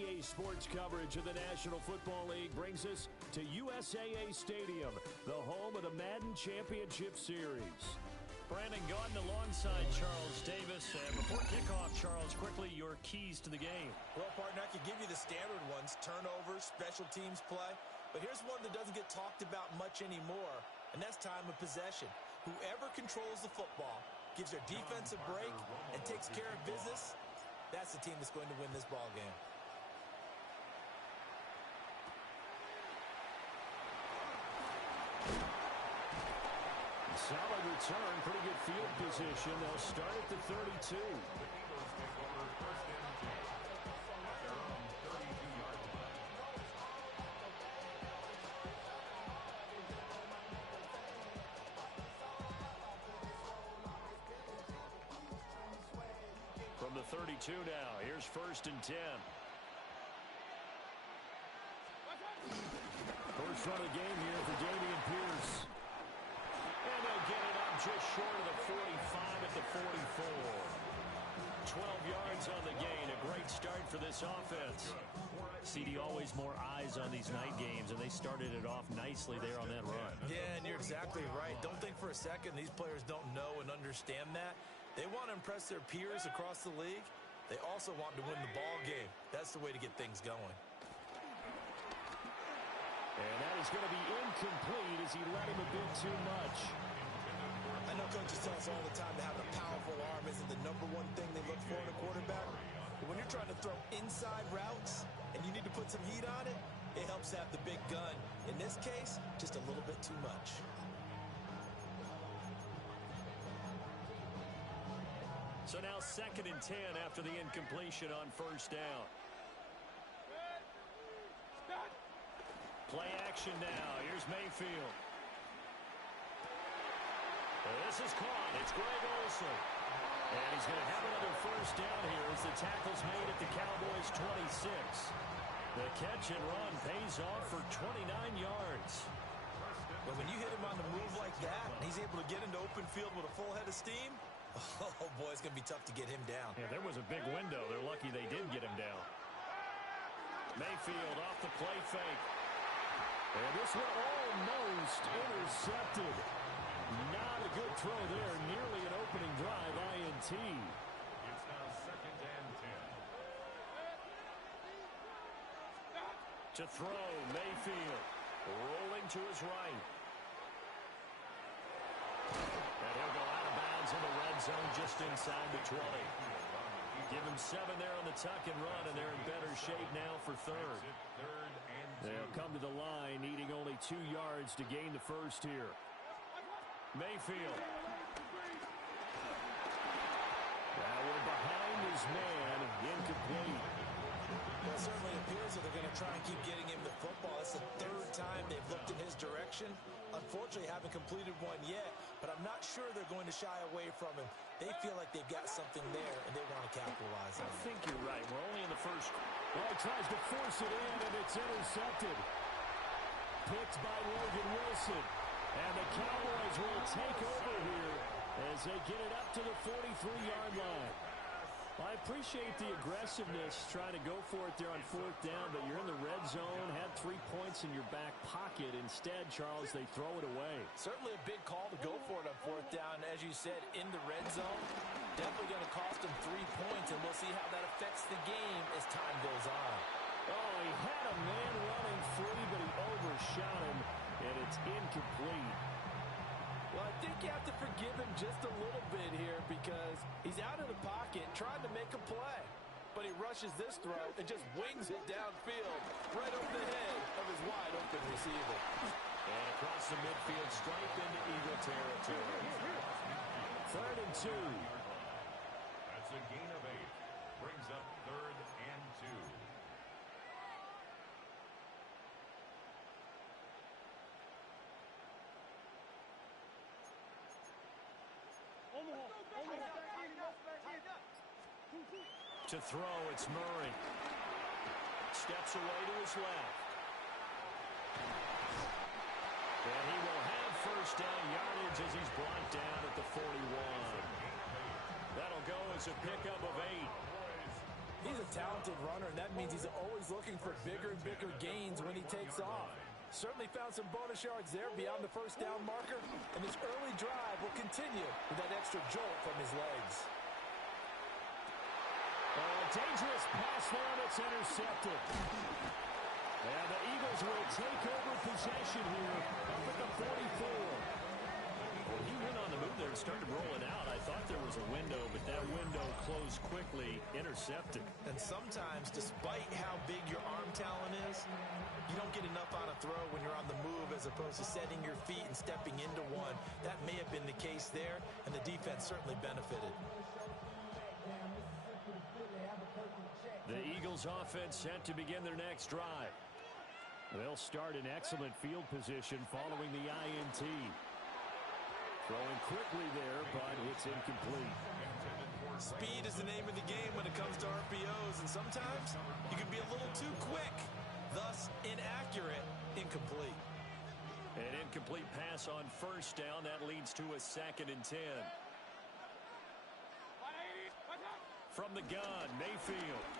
EA Sports coverage of the National Football League brings us to USAA Stadium, the home of the Madden Championship Series. Brandon Gaudin alongside Charles Davis. And before kickoff, Charles, quickly, your keys to the game. Well, partner, I could give you the standard ones, turnovers, special teams play. But here's one that doesn't get talked about much anymore, and that's time of possession. Whoever controls the football, gives their defense a break, and takes care of business, that's the team that's going to win this ball game. Solid return, pretty good field position. They'll start at the 32. From the 32 now, here's 1st and 10. First run of the game here for Dameon Pierce. And they'll get it up just short of the 45 at the 44. 12 yards on the gain. A great start for this offense. CD, always more eyes on these night games, and they started it off nicely there on that run. Yeah, and you're exactly right. Don't think for a second these players don't know and understand that. They want to impress their peers across the league. They also want to win the ball game. That's the way to get things going. And that is going to be incomplete as he let him a bit too much. I know coaches tell us all the time that having a powerful arm isn't the #1 thing they look for in a quarterback. But when you're trying to throw inside routes and you need to put some heat on it, it helps to have the big gun. In this case, just a little bit too much. So now 2nd and 10 after the incompletion on 1st down. Play action now. Here's Mayfield. This is caught. It's Greg Olsen. And he's going to have another 1st down here as the tackle's made at the Cowboys' 26. The catch and run pays off for 29 yards. But when you hit him on the move like that, and he's able to get into open field with a full head of steam, oh, boy, it's going to be tough to get him down. Yeah, there was a big window. They're lucky they did get him down. Mayfield off the play fake. And this one almost intercepted. Not a good throw there. Nearly an opening drive INT. It's now 2nd and 10. To throw, Mayfield. Rolling to his right. And he'll go out of bounds in the red zone just inside the 20. Give him 7 there on the tuck and run, and they're in better shape now for 3rd. They'll come to the line, needing only 2 yards to gain the 1st here. Mayfield. Now we're behind his man, incomplete. Well, it certainly appears that they're going to try and keep getting him the football. It's the 3rd time they've looked in his direction. Unfortunately, haven't completed one yet, but I'm not sure they're going to shy away from him. They feel like they've got something there, and they want to capitalize on it. I think you're right. We're only in the 1st. Well, he tries to force it in, and it's intercepted. Picked by Logan Wilson. And the Cowboys will take over here as they get it up to the 43-yard line. I appreciate the aggressiveness, trying to go for it there on 4th down, but you're in the red zone, had 3 points in your back pocket. Instead, Charles, they throw it away. Certainly a big call to go for it on 4th down. As you said, in the red zone, definitely going to cost them 3 points, and we'll see how that affects the game as time goes on. Oh, he had a man running free, but he overshot him, and it's incomplete. Well, I think you have to forgive him just a little bit here because he's out of the pocket trying to make a play. But he rushes this throw and just wings it downfield right over the head of his wide-open receiver. And across the midfield stripe into Eagle territory. 3rd and 2. That's a gain of 8. Brings up 3rd and 2. To throw, it's Murray. Steps away to his left. And he will have 1st down yardage as he's brought down at the 41. That'll go as a pickup of 8. He's a talented runner, and that means he's always looking for bigger and bigger gains when he takes off. Certainly found some bonus yards there beyond the first down marker, and this early drive will continue with that extra jolt from his legs. Dangerous pass there, and it's intercepted. And the Eagles will take over possession here up at the 44. Well, he went on the move there and started rolling out. I thought there was a window, but that window closed quickly, intercepted. And sometimes, despite how big your arm talent is, you don't get enough on a throw when you're on the move as opposed to setting your feet and stepping into one. That may have been the case there, and the defense certainly benefited. The Eagles offense set to begin their next drive. They'll start in excellent field position following the INT. Throwing quickly there, but it's incomplete. Speed is the name of the game when it comes to RPOs, and sometimes you can be a little too quick, thus inaccurate, incomplete. An incomplete pass on first down. That leads to a 2nd and 10. From the gun, Mayfield.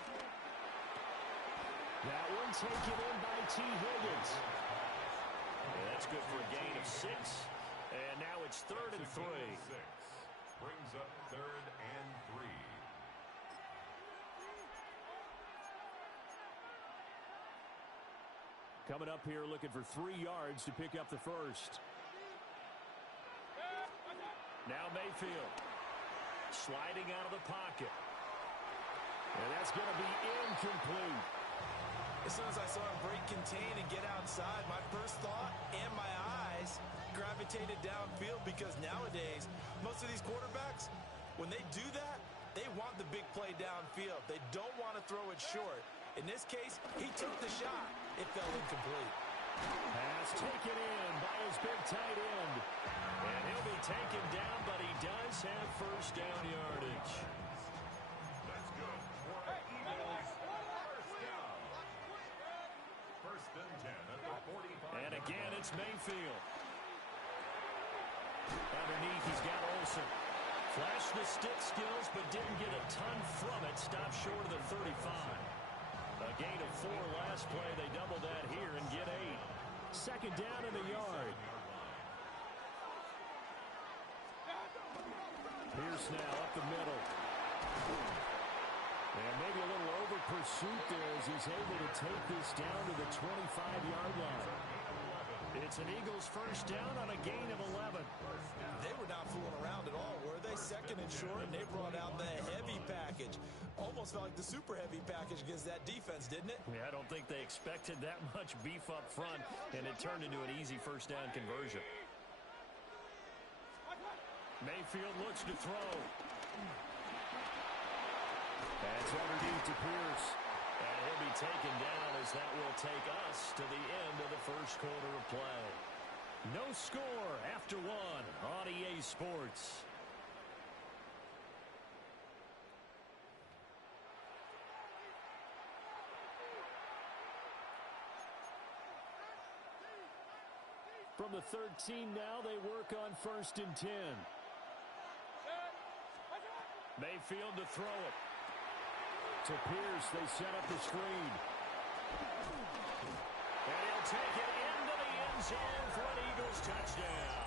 That one taken in by T. Higgins. Yeah, that's good for a gain of 6. And now it's 3rd and 3. Brings up 3rd and 3. Coming up here looking for 3 yards to pick up the first. Now Mayfield. Sliding out of the pocket. And that's going to be incomplete. As soon as I saw him break contain and get outside, my first thought and my eyes gravitated downfield, because nowadays, most of these quarterbacks, when they do that, they want the big play downfield. They don't want to throw it short. In this case, he took the shot. It fell incomplete. Pass taken in by his big tight end. And he'll be taken down, but he does have first down yardage. That's good for the Eagles. First down. 1st and 10 at the 45. And again, it's Mayfield. Underneath, he's got Olsen. Flashed the stick skills, but didn't get a ton from it. Stopped short of the 35. A gain of 4 last play. They double that here and get 8. 2nd down in the yard. Pierce now up the middle. And maybe a little over pursuit there as he's able to take this down to the 25-yard line. It's an Eagles first down on a gain of 11. They were not fooling around at all, were they? 2nd and short, and they brought out the heavy package. Almost felt like the super heavy package against that defense, didn't it? Yeah, I don't think they expected that much beef up front, and it turned into an easy first down conversion. Mayfield looks to throw. That's underneath to Pierce. And he'll be taken down as that will take us to the end of the first quarter of play. No score after 1 on EA Sports. From the 13 now, they work on 1st and 10. Mayfield to throw it. To Pierce, they set up the screen. And he'll take it into the end zone for an Eagles touchdown.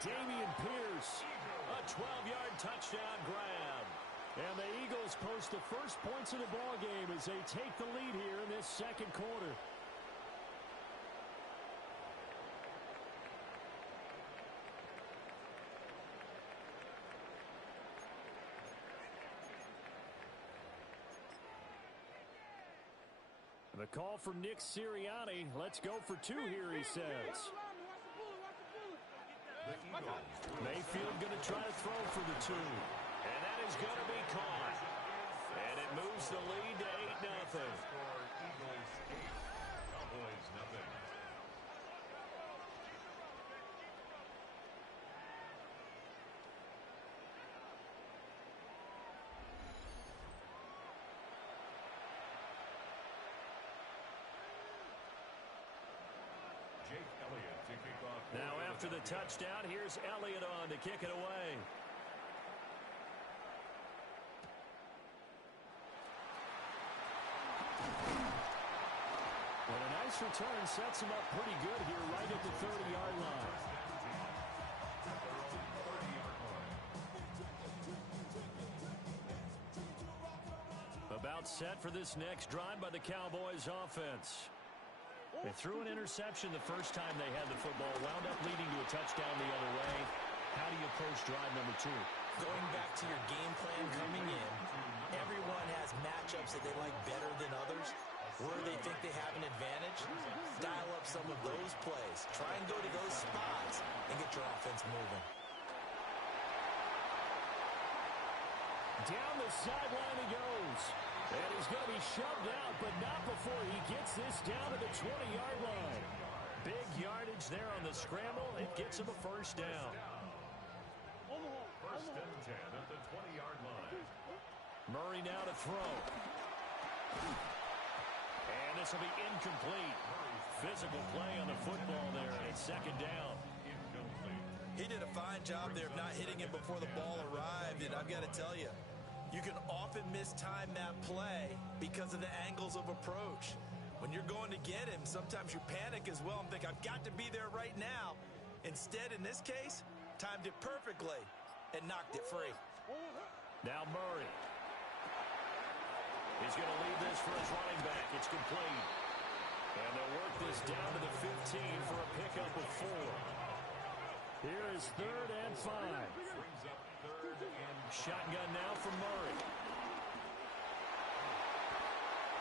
Dameon Pierce. A 12-yard touchdown grab. And the Eagles post the first points of the ball game as they take the lead here in this 2nd quarter. The call from Nick Sirianni. Let's go for 2 here, he says. Mayfield going to try to throw for the 2. And that is going to be caught. And it moves the lead to 8-0. Eagles 8, Cowboys nothing. Now after the touchdown, here's Elliott on to kick it away. this return sets him up pretty good here right at the 30-yard line. About set for this next drive by the Cowboys offense. They threw an interception the first time they had the football, wound up leading to a touchdown the other way. How do you approach drive number 2? Going back to your game plan coming in, everyone has matchups that they like better than others. Where they think they have an advantage, dial up some of those plays. Try and go to those spots and get your offense moving. Down the sideline he goes. And he's going to be shoved out, but not before he gets this down to the 20-yard line. Big yardage there on the scramble. It gets him a first down. First and 10 at the 20-yard line. Murray now to throw. And this will be incomplete. Physical play on the football there, and it's second down. Incomplete. He did a fine job there of not hitting him before the ball arrived, and I've got to tell you, you can often mistime that play because of the angles of approach. When you're going to get him, sometimes you panic as well and think, I've got to be there right now. Instead, in this case, timed it perfectly and knocked it free. Now Murray. He's going to leave this for his running back. It's complete. And they'll work this down to the 15 for a pickup of 4. Here is 3rd and 5. Brings up 3rd and Shotgun now for Murray.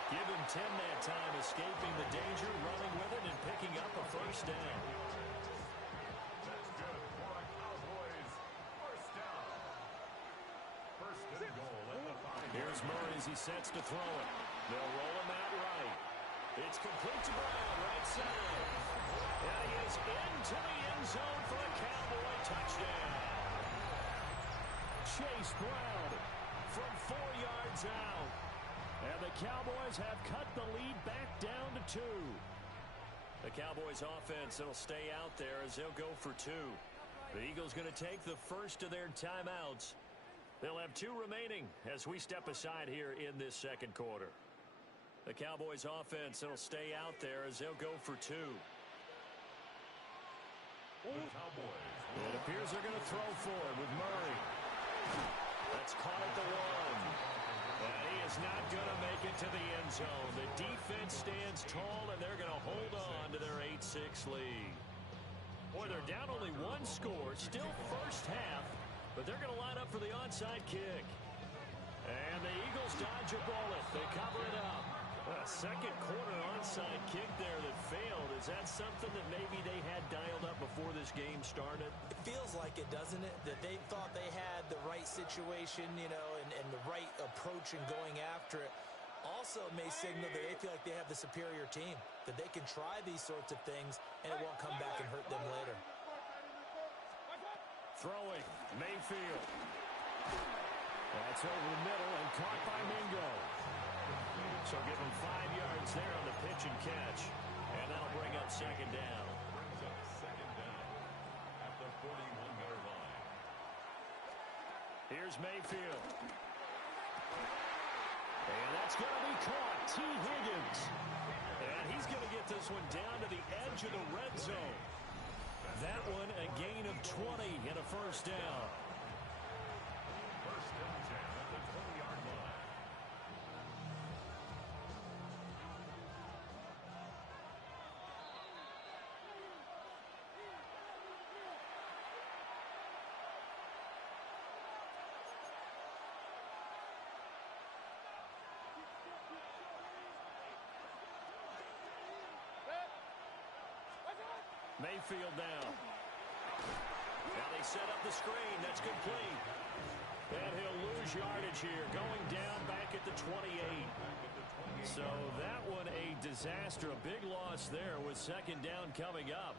Give him 10 that time, escaping the danger, running with it, and picking up a first down. that's good for a Cowboys first down. First and goal at the 5. Here's Murray as he sets to throw it. They'll roll him out right. It's complete to Brown, right center. And he is into the end zone for a Cowboy touchdown. Chase Brown from 4 yards out. And the Cowboys have cut the lead back down to 2. The Cowboys offense, it'll stay out there as they'll go for 2. The Eagles going to take the first of their timeouts. They'll have 2 remaining as we step aside here in this second quarter. The Cowboys offense, it'll stay out there as they'll go for 2. The Cowboys. It appears they're going to throw for it with Murray. That's caught at the 1. And he is not going to make it to the end zone. The defense stands tall, and they're going to hold on to their 8-6 lead. Boy, they're down only 1 score, still first half, but they're going to line up for the onside kick. And the Eagles dodge a bullet. They cover it up. A second quarter onside kick there that failed. Is that something that maybe they had dialed up before this game started? It feels like it, doesn't it? That they thought they had the right situation, you know, and the right approach in going after it. Also may signal that they feel like they have the superior team, that they can try these sorts of things, and it won't come back and hurt them later. Throwing, Mayfield. That's over the middle and caught by Mingo. So give him 5 yards there on the pitch and catch. And that'll bring up second down. Brings up second down at the 41-yard line. Here's Mayfield. And that's going to be caught. T. Higgins. And he's going to get this one down to the edge of the red zone. That one a gain of 20 and a first down. First and 10 at the 20-yard line. Mayfield now. Now they set up the screen. That's complete. And he'll lose yardage here. Going down back at the 28. So that one a disaster. A big loss there with second down coming up.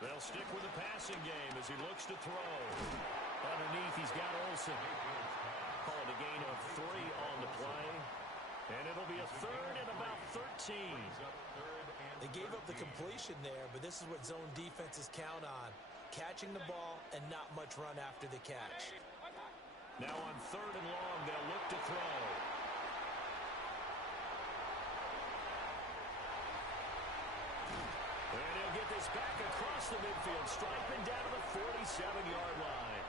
They'll stick with the passing game as he looks to throw. Underneath, he's got Olsen. Calling a gain of 3 on the play. And it'll be a third and about 13. They gave up the completion there, but this is what zone defenses count on. Catching the ball and not much run after the catch. Now on 3rd and long, they'll look the midfield, striping down to the 47-yard line.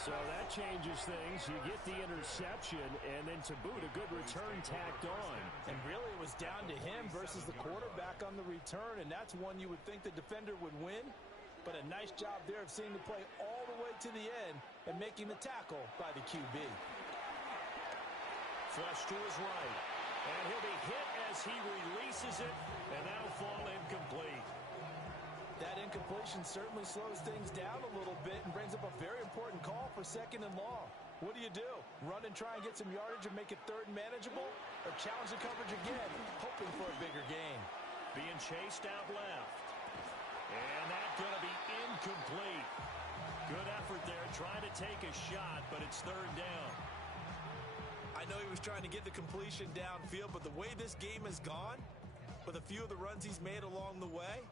So that changes things. You get the interception, and then to boot, a good return tacked on. And really, it was down to him versus the quarterback on the return, and that's one you would think the defender would win. But a nice job there of seeing the play all the way to the end and making the tackle by the QB. Flush to his right. And he'll be hit as he releases it, and that'll fall incomplete. That incompletion certainly slows things down a little bit and brings up a very important call for 2nd and long. What do? Run and try and get some yardage and make it 3rd and manageable? Or challenge the coverage again, hoping for a bigger gain? Being chased out left. And that's going to be incomplete. Good effort there, trying to take a shot, but it's 3rd down. I know he was trying to get the completion downfield, but the way this game has gone, with a few of the runs he's made along the way,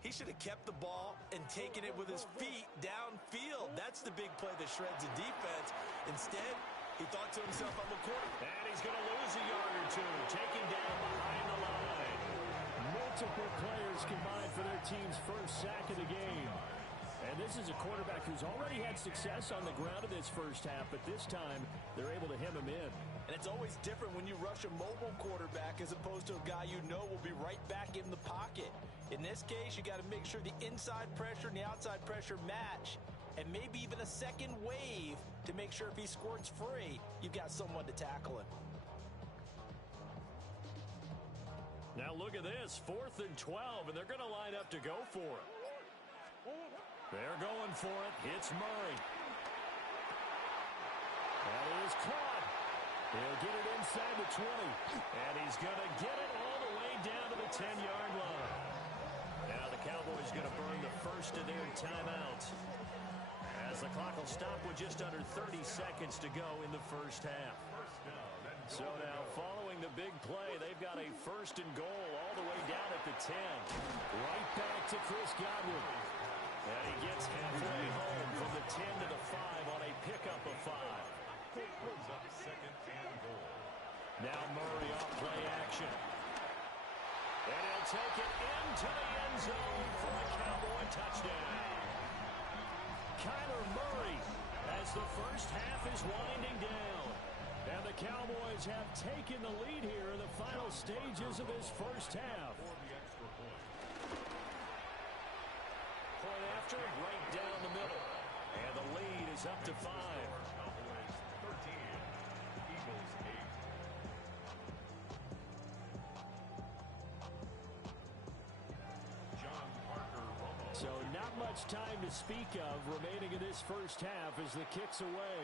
he should have kept the ball and taken it with his feet downfield. That's the big play that shreds a defense. Instead, he thought to himself, I'm a quarterback. And he's going to lose a yard or two, taken down behind the line. Multiple players combined for their team's first sack of the game. And this is a quarterback who's already had success on the ground in this first half, but this time they're able to hem him in. And it's always different when you rush a mobile quarterback as opposed to a guy you know will be right back in the pocket. In this case, you got to make sure the inside pressure and the outside pressure match, and maybe even a second wave to make sure if he squirts free, you've got someone to tackle him. Now look at this, 4th and 12, and they're going to line up to go for it. They're going for it. It's Murray. That is caught. He'll get it inside the 20. And he's going to get it all the way down to the 10-yard line. Now the Cowboys going to burn the first of their timeouts, as the clock will stop with just under 30 seconds to go in the first half. So now following the big play, they've got a 1st and goal all the way down at the 10. Right back to Chris Godwin. And he gets halfway home from the 10 to the 5 on a pickup of 5. Brings up 2nd and goal. Now Murray off play action. And he'll take it into the end zone for a Cowboy touchdown. Kyler Murray, as the first half is winding down. And the Cowboys have taken the lead here in the final stages of this first half. For the extra point. Point after, right down the middle. And the lead is up to 5. Cowboys 13, Eagles 8. John Parker Romo. So not much time to speak of remaining in this first half as the kick's away.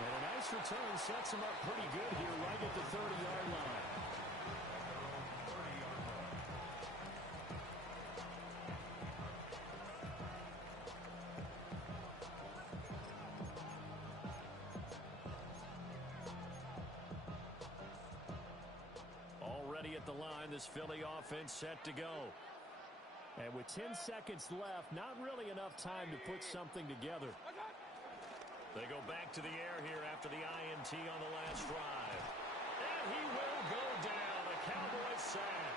And a nice return sets him up pretty good here right at the 30-yard line. Already at the line, this Philly offense set to go. And with 10 seconds left, not really enough time to put something together. They go back to the air here after the INT on the last drive. And he will go down. A Cowboys sack.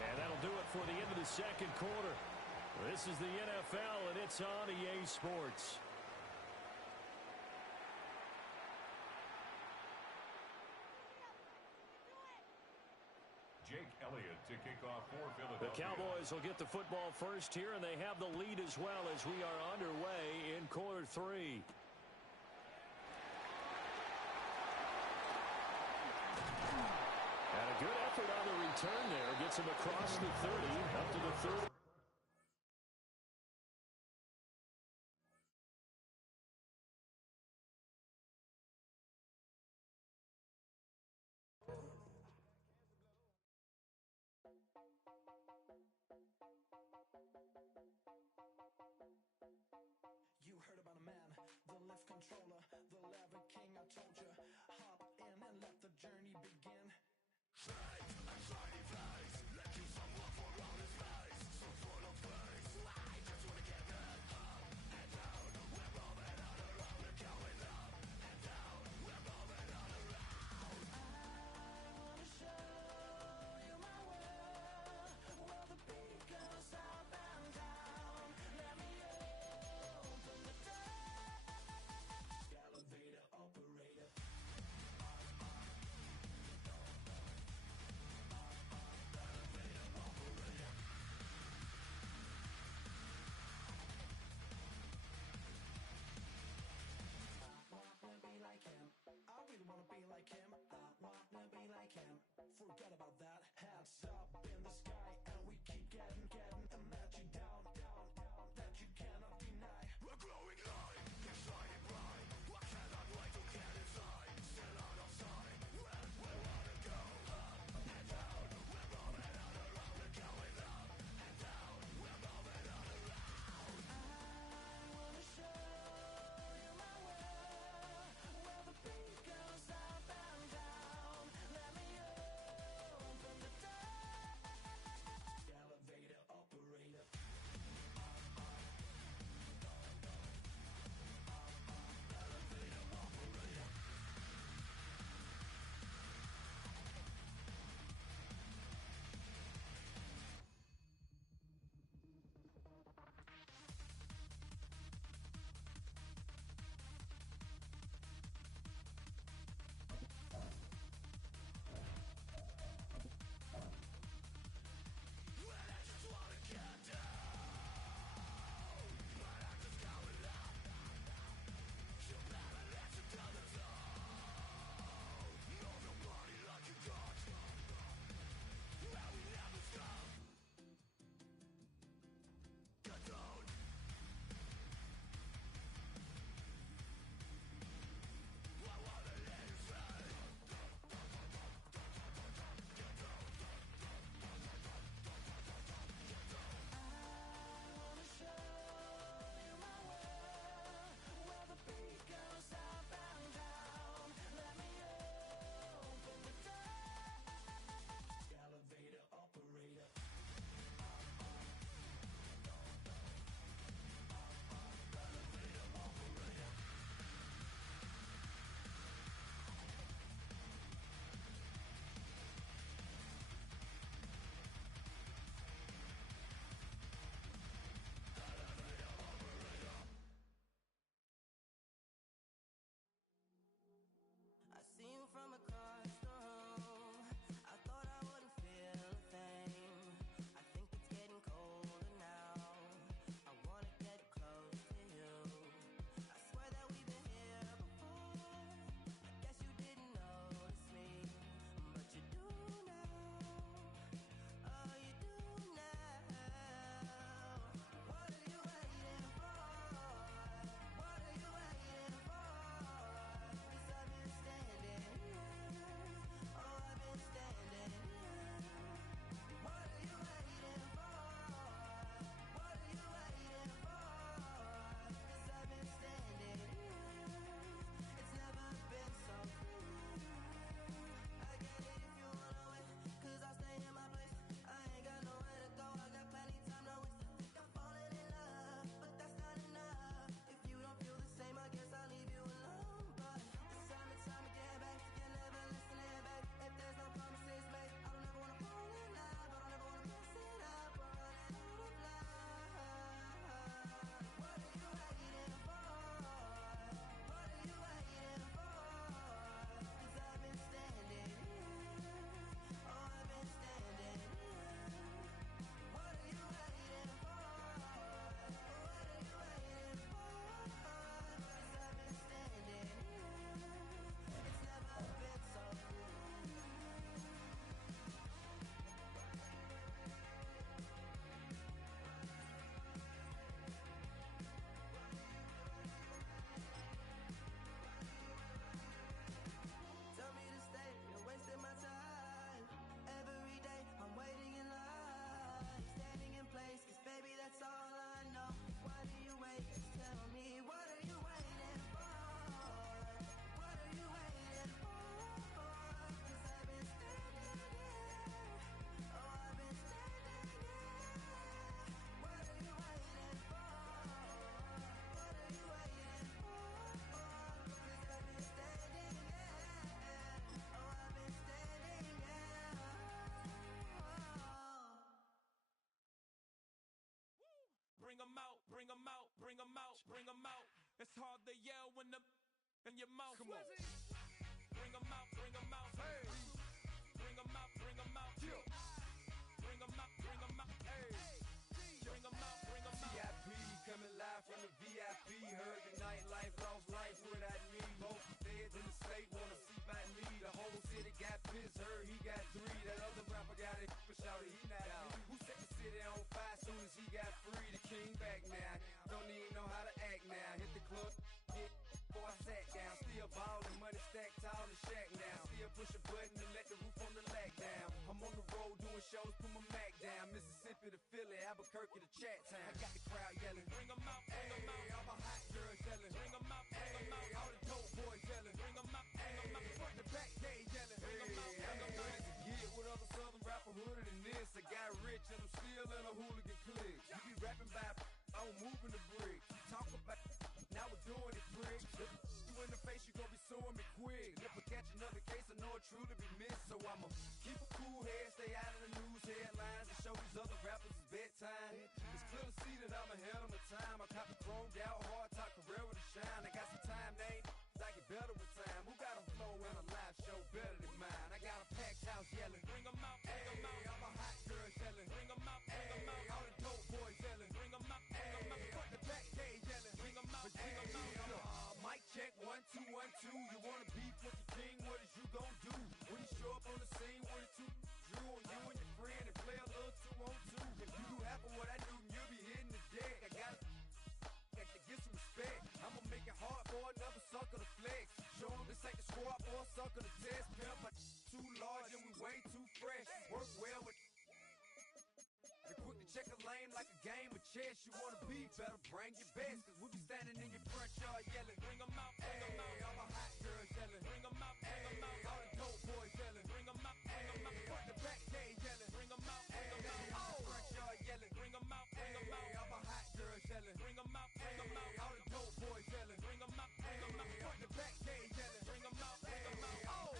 And that'll do it for the end of the second quarter. This is the NFL, and it's on EA Sports. Jake Elliott to kick off for Philadelphia. The Cowboys will get the football first here, and they have the lead as well as we are underway in quarter 3. And a good effort on the return there. Gets him across the 30, up to the 30. You heard about a man, the lift controller, the lever king, I told you. Hop in and let the journey begin. Straight and shiny flies, let you someone for all his lies. So bring them out, bring them out, bring them out, bring them out. It's hard to yell when the in your mouth. Come on. Bring them out, bring them out. Hey. Bring them out, bring them out. Yeah. Bring them out, bring them out. Hey. Bring them out, bring them out. VIP coming live from the VIP. Heard the nightlife, lost life without me. Both feds in the state wanna see by me. The whole city got pissed, heard he got 3. That other rapper got it, but shouted he not out. Who set the city on fire soon as he got free? The king back now, don't even know how to act now. Hit the club, hit before I sat down. Still ballin', money stacked tall in shack now. Still push a button and let the roof on the lag down. I'm on the road doing shows, put my Mac down. Mississippi to Philly, Albuquerque to Chat Town. I got the crowd yelling, bring them out, bring them out. All my hot girls yelling, bring them out, bring them out. All the dope boys yelling, bring them out, bring them out. Front to back, they yelling, bring them out, bring them out. To get with other southern rapper hooded than this. I got rich and I'm still in a hooligan clique. You be rapping by, I'm moving the brick. Talk about, now we're doing it, prick. You in the face, you gon' be suing me quick. If I catch another case, I know it truly be missed. So I'ma keep a cool head, stay out of the news headlines, and show these other rappers it's bedtime. It's clear to see that I'm ahead of my time. I cop the chromed out, hard top career with a shine. I got some time, they ain't I get better with time. Who got a flow and a live show better than mine? I got a packed house yelling, bring them out, bring them out. All my hot girls yelling, bring them out, bring them out. All the dope boys yelling, bring them out, bring them out. Front to back, they yelling, bring them out, bring them out. Mic check, 1, 2, 1, 2. You wanna beef with the king? What is you gon' do? When you show up on the scene with a 2 drew on you and your friend and play a little 2 on 2. If you do half of what I do, you'll be hitting the deck. I got to get some respect. I'ma make it hard for another sucker to flex. Show 'em this ain't the squad for a sucker to test. Pimp, my too large and we way too fresh. Work well with and quick to check a lane like a game of chess. You wanna be better, bring your best. Cause we be standing in your front yard yelling, bring them out, bring them out. All my hot girls yelling, bring them out, bring them out. All the dope boys yelling, bring them out, bring them out. Front to back, they yelling, bring them out, bring them out. Oh, front yard yelling, bring them out, bring them out. All my hot girls yelling, bring them out, bring them out. All the dope boys yelling, bring them out, bring them out. Front to back, they yelling, bring them out, bring them out. Oh.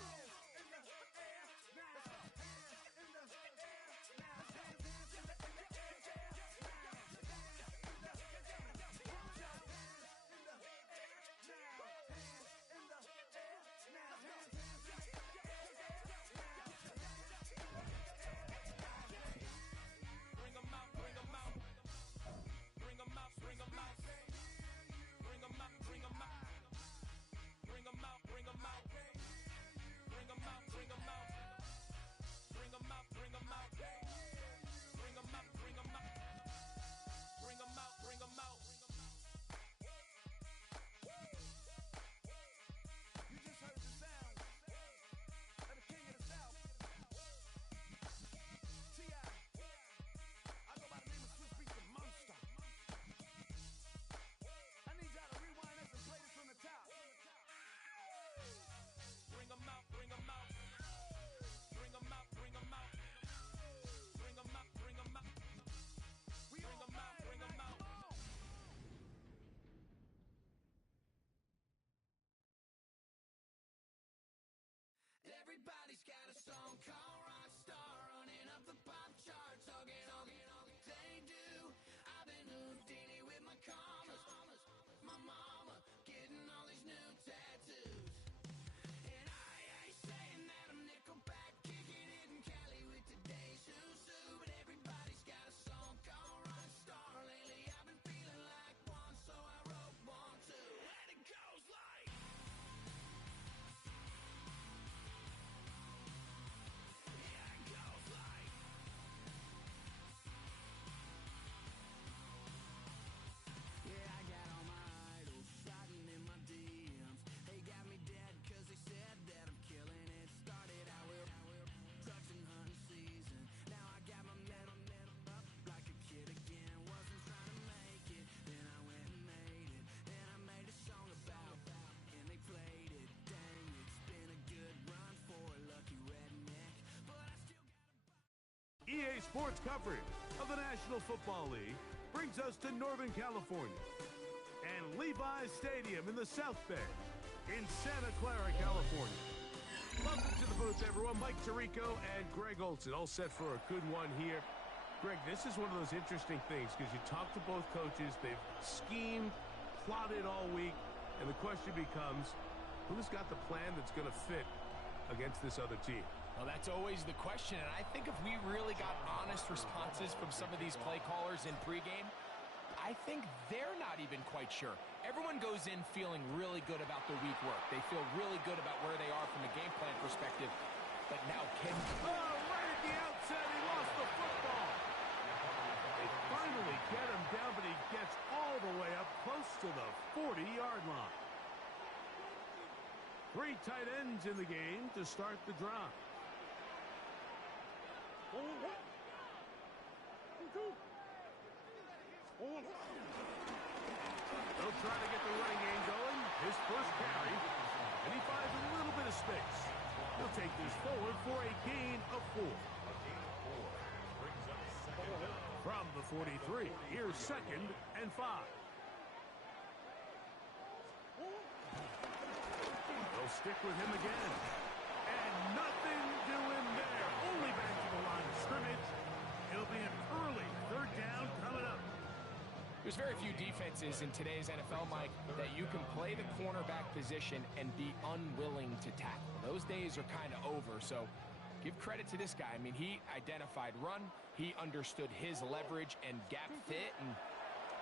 Everybody's got a song called Rockstar, running up the pop charts, all they do. I've been Houdini with my commas, my mama getting all these new tattoos. And I ain't saying that I'm Nickelback, kicking it in Cali with today's Who's Who, but everybody's got a song called Rockstar. Lately I've been feeling like one, so I wrote one too. And it goes like EA Sports coverage of the National Football League brings us to Northern California and Levi's Stadium in the South Bay in Santa Clara, California. Welcome to the booth, everyone. Mike Tirico and Greg Olson all set for a good one here. Greg, this is one of those interesting things because you talk to both coaches. They've schemed, plotted all week, and the question becomes, who's got the plan that's going to fit against this other team? Well, that's always the question, and I think if we really got honest responses from some of these play callers in pregame, I think they're not even quite sure. Everyone goes in feeling really good about the week work. They feel really good about where they are from a game plan perspective. But now Ken... Oh, right at the outset, he lost the football. They finally get him down, but he gets all the way up close to the 40-yard line. 3 tight ends in the game to start the drive. They'll try to get the running game going. His first carry, and he finds a little bit of space. He'll take this forward for a gain of 4. From the 43, here's 2nd and 5. They'll stick with him again. And nothing doing there. Only back to the line of scrimmage. It'll be an early 3rd down coming up. There's very few defenses in today's NFL, Mike, that you can play the cornerback position and be unwilling to tackle. Those days are kind of over, so give credit to this guy. I mean, he identified run, he understood his leverage and gap fit, and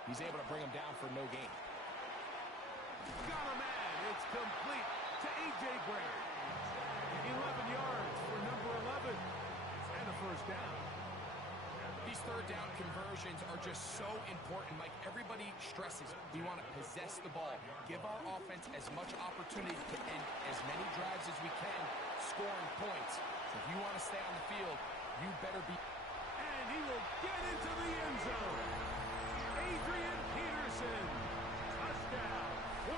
he's able to bring him down for no gain. Got a man. It's complete to A.J. Brown. 11 yards for number 11 and a first down. These 3rd down conversions are just so important. Like everybody stresses, we want to possess the ball, give our offense as much opportunity to end as many drives as we can, scoring points. So if you want to stay on the field, you better be. And he will get into the end zone. Adrian Peterson. Touchdown. 49.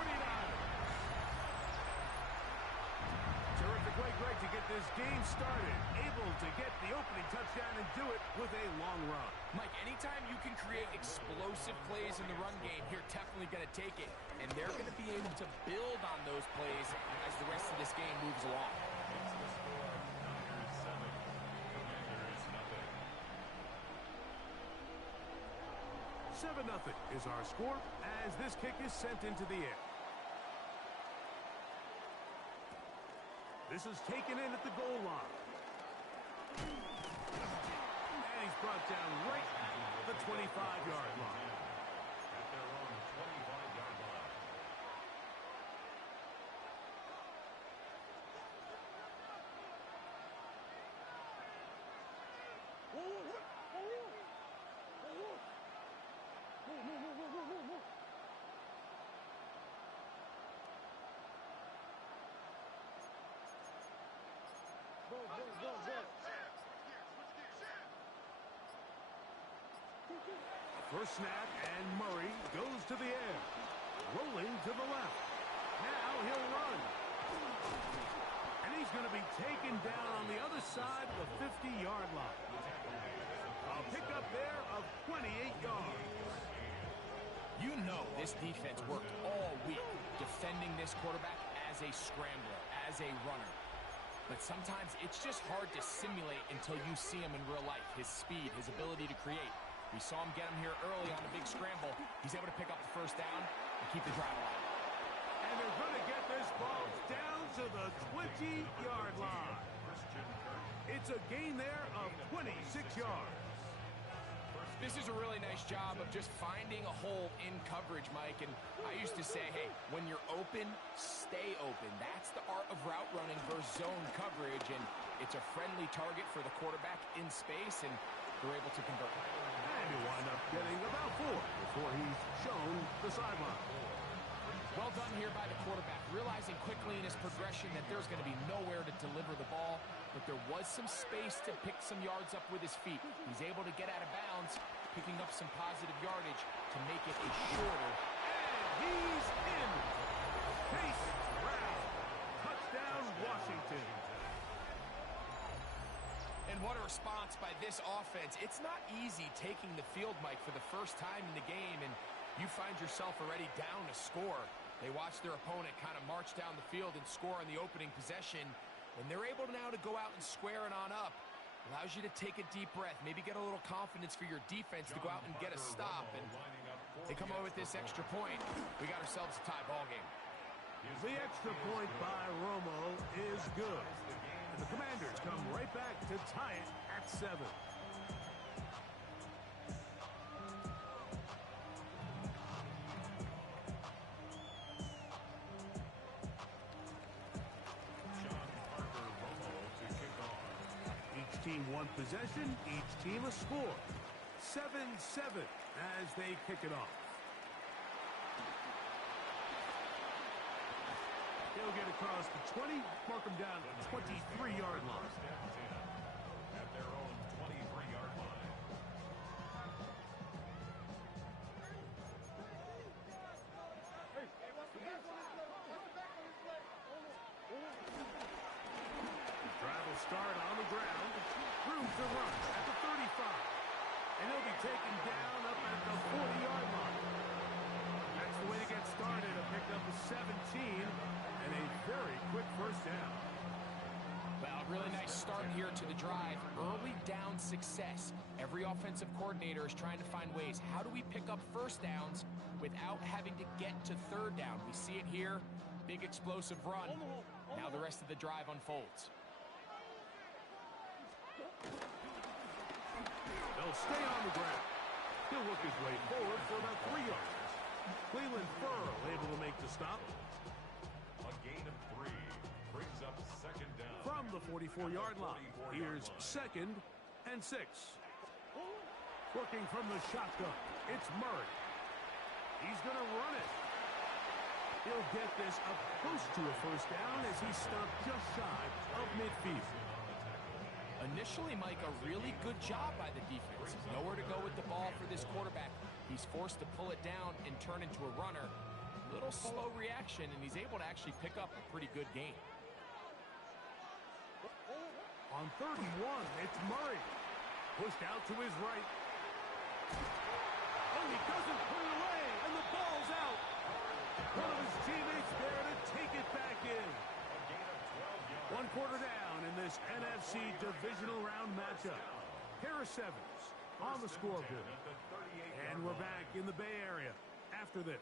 Terrific way, Greg, to get this game started. Able to get the opening touchdown and do it with a long run. Mike, anytime you can create explosive plays in the run game, you're definitely going to take it. And they're going to be able to build on those plays as the rest of this game moves along. 7-0 is our score as this kick is sent into the air. This is taken in at the goal line. And he's brought down right at the 25-yard line. At their own 25-yard line. First snap, and Murray goes to the air. Rolling to the left. Now he'll run. And he's going to be taken down on the other side of the 50-yard line. A pickup there of 28 yards. You know this defense worked all week defending this quarterback as a scrambler, as a runner. But sometimes it's just hard to simulate until you see him in real life. His speed, his ability to create. We saw him get him here early on a big scramble. He's able to pick up the first down and keep the drive alive. And they're going to get this ball down to the 20-yard line. It's a gain there of 26 yards. This is a really nice job of just finding a hole in coverage, Mike. And I used to say, hey, when you're open, stay open. That's the art of route running versus zone coverage. And it's a friendly target for the quarterback in space, and they're able to convert. And he'll wind up getting about 4 before he's shown the sideline. Well done here by the quarterback, realizing quickly in his progression that there's going to be nowhere to deliver the ball, but there was some space to pick some yards up with his feet. He's able to get out of bounds, picking up some positive yardage to make it a shorter. And he's in. Chase Brown. Touchdown, Washington. And what a response by this offense. It's not easy taking the field, Mike, for the first time in the game, and you find yourself already down a score. They watch their opponent kind of march down the field and score on the opening possession, and they're able now to go out and square it on up. Allows you to take a deep breath, maybe get a little confidence for your defense to go out and get a stop. And they come away with this extra point. We got ourselves a tie ball game. The extra point by Romo is good. And the Commanders come right back to tie it at 7. Each team one possession, each team a score. 7-7 as they kick it off. He'll get across the 20, mark him down at the 23-yard line. At their own 23-yard line. Drive will start on the ground. Room to run at the 35. And he'll be taken down up at the 40-yard line. That's the way to get started. A pick up a 17 and a very quick first down. Well, really nice start here to the drive. Early down success. Every offensive coordinator is trying to find ways. How do we pick up first downs without having to get to third down? We see it here. Big explosive run. Now the rest of the drive unfolds. They'll stay on the ground. He'll work his way forward for about 3 yards. Cleveland Furl able to make the stop. A gain of 3 brings up second down. From the 44-yard line, here's 2nd and 6. Working from the shotgun, it's Murray. He's going to run it. He'll get this up close to a first down as he stopped just shy of midfield. Initially, Mike, a really good job by the defense. Nowhere to go with the ball for this quarterback. He's forced to pull it down and turn into a runner. Little slow reaction, and he's able to actually pick up a pretty good gain. On 31, it's Murray. Pushed out to his right. Oh, he doesn't put it away, and the ball's out. One of his teammates there to take it back in. 1 quarter down in this NFC divisional round matchup. Harris Evans on the scoreboard. And we're back in the Bay Area after this.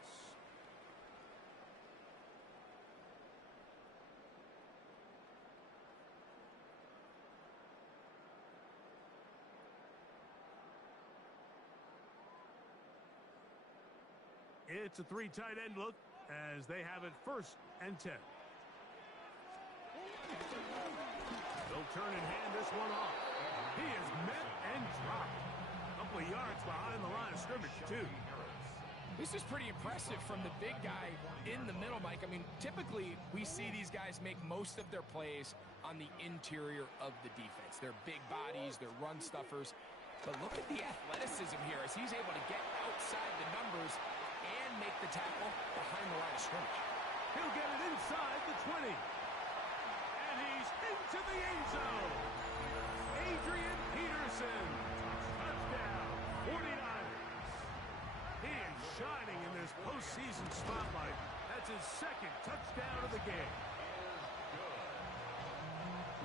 It's a 3 tight end look as they have it 1st and 10. They'll turn and hand this one off. He is met and dropped. A couple of yards behind the line of scrimmage, too. This is pretty impressive from the big guy in the middle, Mike. I mean, typically we see these guys make most of their plays on the interior of the defense. They're big bodies, they're run stuffers. But look at the athleticism here as he's able to get outside the numbers and make the tackle behind the line of scrimmage. He'll get it inside the 20. And he's into the end zone. Adrian Peterson. Touchdown, 49ers. He is shining in this postseason spotlight. That's his 2nd touchdown of the game.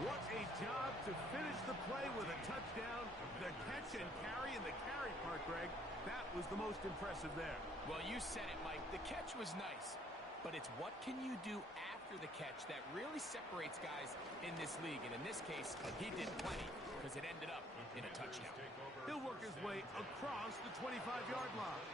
What a job to finish the play with a touchdown. The catch and carry in the carry part, Greg, that was the most impressive there. Well, you said it, Mike. The catch was nice, but it's what can you do after the catch that really separates guys in this league. And in this case, he did plenty because it ended up in a touchdown. He'll work his way across the 25-yard line.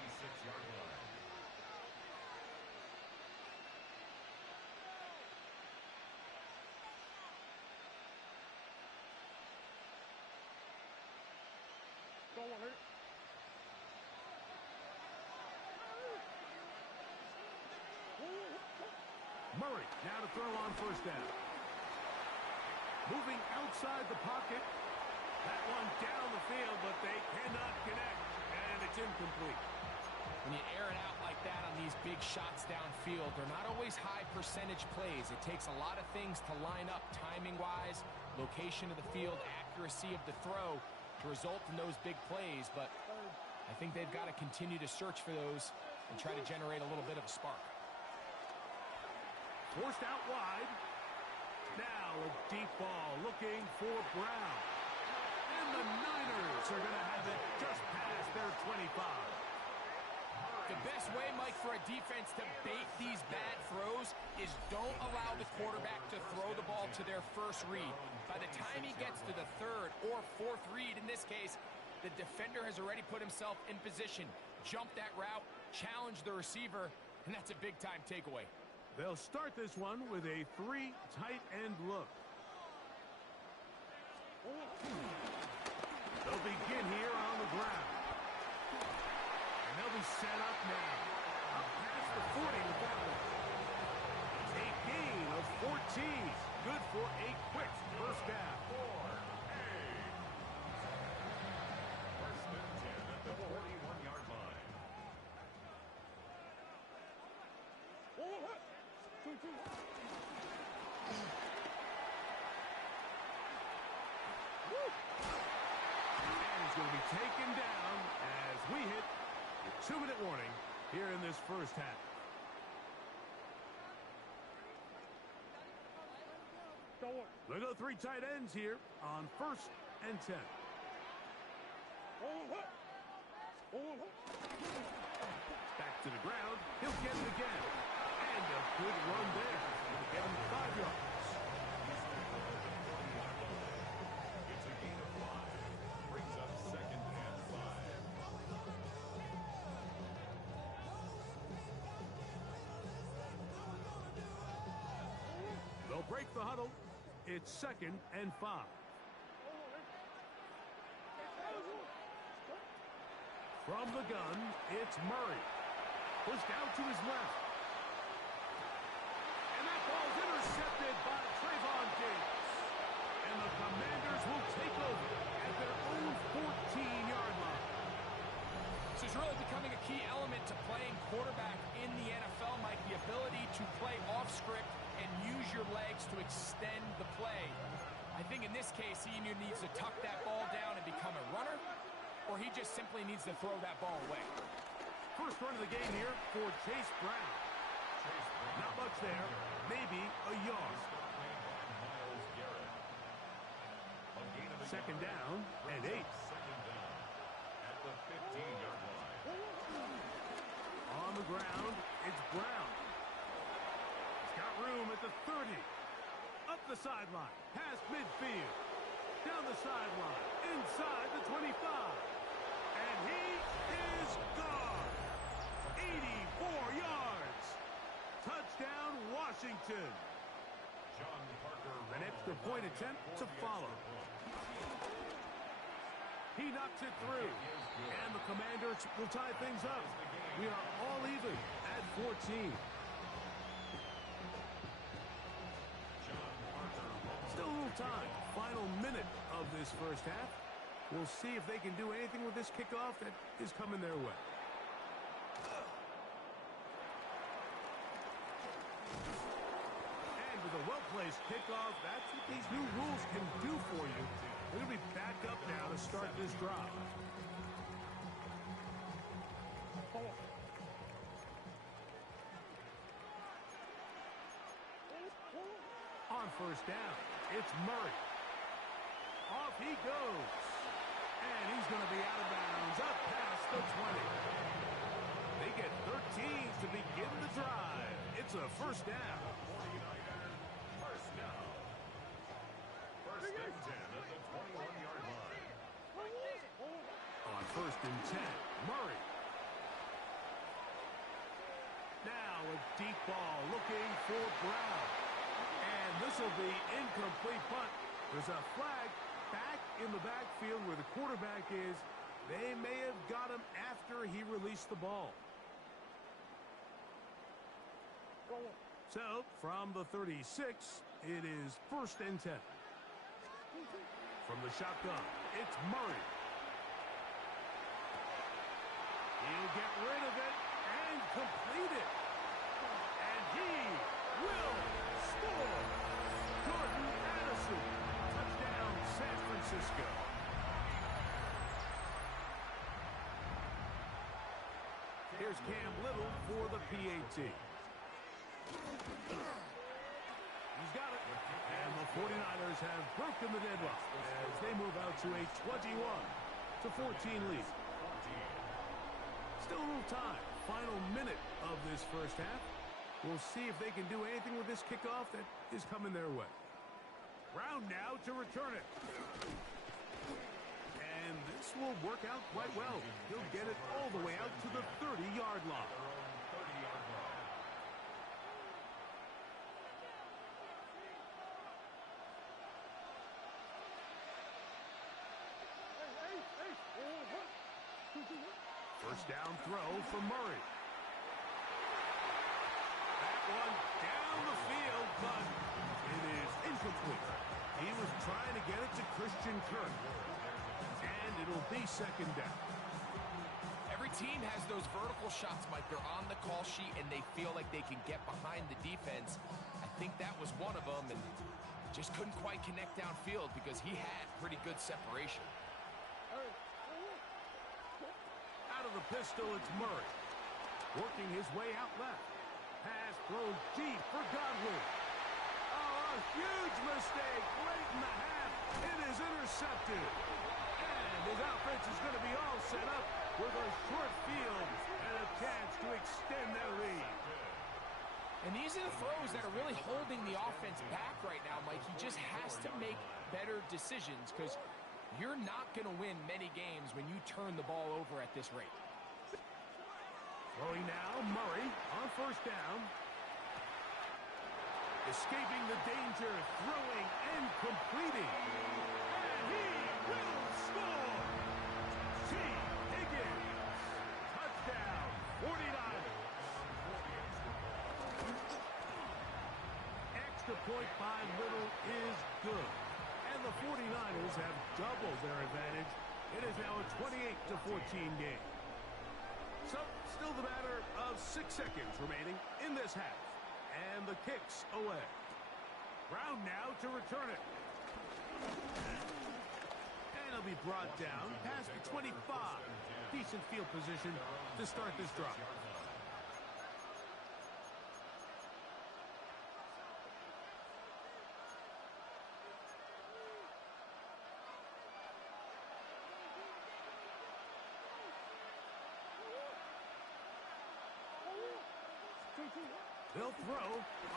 Murray now to throw on 1st down. Moving outside the pocket. That one down the field, but they cannot connect, and it's incomplete. When you air it out like that on these big shots downfield, they're not always high percentage plays. It takes a lot of things to line up timing-wise, location of the field, accuracy of the throw to result in those big plays, but I think they've got to continue to search for those and try to generate a little bit of a spark. Forced out wide. Now a deep ball looking for Brown. And the Niners are going to have it just past their 25. The best way, Mike, for a defense to bait these bad throws is don't allow the quarterback to throw the ball to their first read. By the time he gets to the third or fourth read, in this case, the defender has already put himself in position, jumped that route, challenged the receiver, and that's a big-time takeaway. They'll start this one with a 3 tight end look. They'll begin here on the ground. And they'll be set up now. Up past the 40 with that one. A gain of 14. Good for a quick first down. First and 10 at the 41-yard line. And he's going to be taken down as we hit the 2-minute warning here in this first half. They'll go 3 tight ends here on 1st and 10. Back to the ground. He'll get it again. And a good run there. It'll get him 5 yards. It's a gain of 5. Brings up 2nd and 5. They'll break the huddle. It's 2nd and 5. From the gun, it's Murray. Pushed out to his left. And that ball's intercepted by Trayvon Diggs. And the Commanders will take over at their own 14-yard line. This is really becoming a key element to playing quarterback in the NFL, Mike, the ability to play off script and use your legs to extend the play. I think in this case, he either needs to tuck that ball down and become a runner, or he just simply needs to throw that ball away. First run of the game here for Chase Brown. Not much there, maybe a yard. Second down and 8. Second down at the 15-yard line. On the ground, it's Brown. He's got room at the 30. Up the sideline, past midfield. Down the sideline, inside the 25. And he is gone. 84 yards. Touchdown, Washington. John Parker. An extra point attempt to follow. He knocks it through. And the Commanders will tie things up. We are all even at 14. Still a little time. Final minute of this first half. We'll see if they can do anything with this kickoff that is coming their way. And with a well-placed kickoff, that's what these new rules can do for you. They're going to be back up now to start this drive. On first down, it's Murray. Off he goes. And he's going to be out of bounds up past the 20. They get 13 to begin the drive. It's a first down. 49ers, first down. First and 10 at the 21-yard line. On first and 10, Murray. Now a deep ball looking for Brown. And this will be incomplete punt. There's a flag back in the backfield where the quarterback is. They may have got him after he released the ball. So, from the 36, it is first and 10. From the shotgun, it's Murray. He'll get rid of it and complete it. And he will score. Jordan Addison. Touchdown, San Francisco. Here's Cam Little for the PAT. He's got it. And the 49ers have broken the deadlock as they move out to a 21-14 lead. Still a little time. Final minute of this first half. We'll see if they can do anything with this kickoff that is coming their way. Brown now to return it. And this will work out quite well. He'll get it all the way out to the 30-yard line. First down throw for Murray. That one down the field, but it is incomplete. He was trying to get it to Christian Kirk. And it'll be second down. Every team has those vertical shots, Mike. They're on the call sheet, and they feel like they can get behind the defense. I think that was one of them, and just couldn't quite connect downfield because he had pretty good separation. Out of the pistol, it's Murray. Working his way out left. Pass thrown deep for Godwin. Oh, a huge mistake late in the half. It is intercepted. And his offense is going to be all set up with a short field and a chance to extend their lead. And these are the throws that are really holding the offense back right now, Mike. He just has to make better decisions because you're not going to win many games when you turn the ball over at this rate. Throwing now, Murray on first down. Escaping the danger, throwing and completing. And he will score! T. Higgins. Touchdown, 49ers. Extra point by Little is good. And the 49ers have doubled their advantage. It is now a 28-14 game. So, still the matter of 6 seconds remaining in this half. And the kick's away. Brown now to return it. And he'll be brought down past the 25. Decent field position to start this drive. They'll throw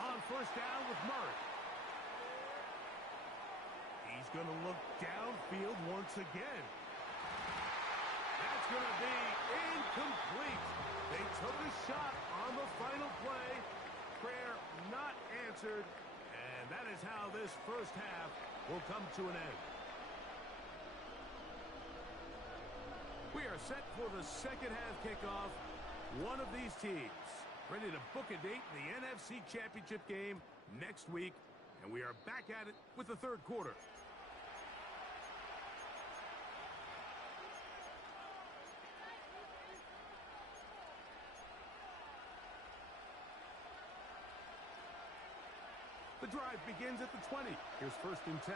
on first down with Murray. He's going to look downfield once again. That's going to be incomplete. They took a shot on the final play. Prayer not answered. And that is how this first half will come to an end. We are set for the second half kickoff. One of these teams ready to book a date in the NFC Championship game next week, and we are back at it with the third quarter. The drive begins at the 20. Here's first and 10.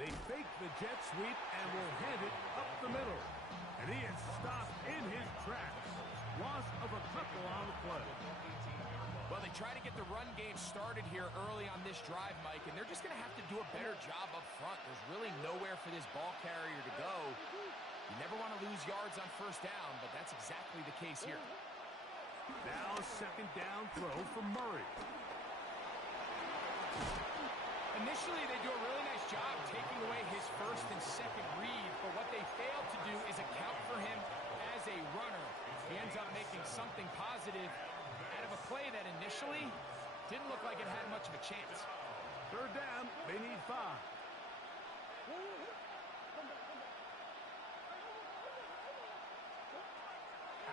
They fake the jet sweep and will hand it up the middle. And he is stopped in his tracks. Loss of a couple on the play. Well, they try to get the run game started here early on this drive, Mike, and they're just going to have to do a better job up front. There's really nowhere for this ball carrier to go. You never want to lose yards on first down, but that's exactly the case here. Now second down throw for Murray. Initially, they do a really nice job taking away his first and second read, but what they failed to do is account for him as a runner. He ends up making something positive out of a play that initially didn't look like it had much of a chance. Third down, they need 5.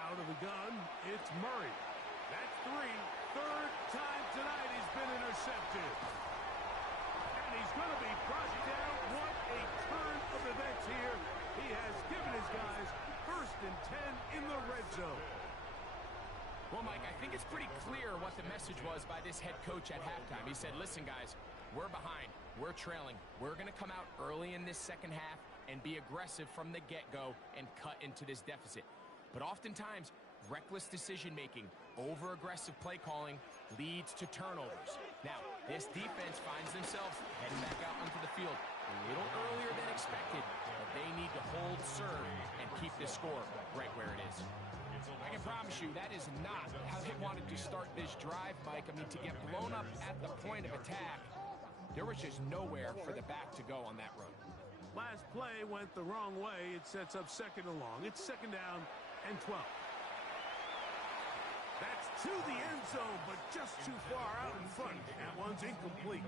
Out of the gun, it's Murray. That's 3. Third time tonight he's been intercepted. And he's going to be brought down. What a turn of events here. He has given his guys first and 10 in the red zone. Well, Mike, I think it's pretty clear what the message was by this head coach at halftime. He said, listen, guys, we're behind. We're trailing. We're going to come out early in this second half and be aggressive from the get-go and cut into this deficit. But oftentimes, reckless decision-making, over-aggressive play calling leads to turnovers. Now, this defense finds themselves heading back out onto the field a little earlier than expected, but they need to hold serve and keep this score right where it is. I can promise you that is not how they wanted to start this drive, Mike. I mean, to get blown up at the point of attack, there was just nowhere for the back to go on that run. Last play went the wrong way. It sets up second and long. It's second down and 12. That's to the end zone, but just too far out in front. That one's incomplete.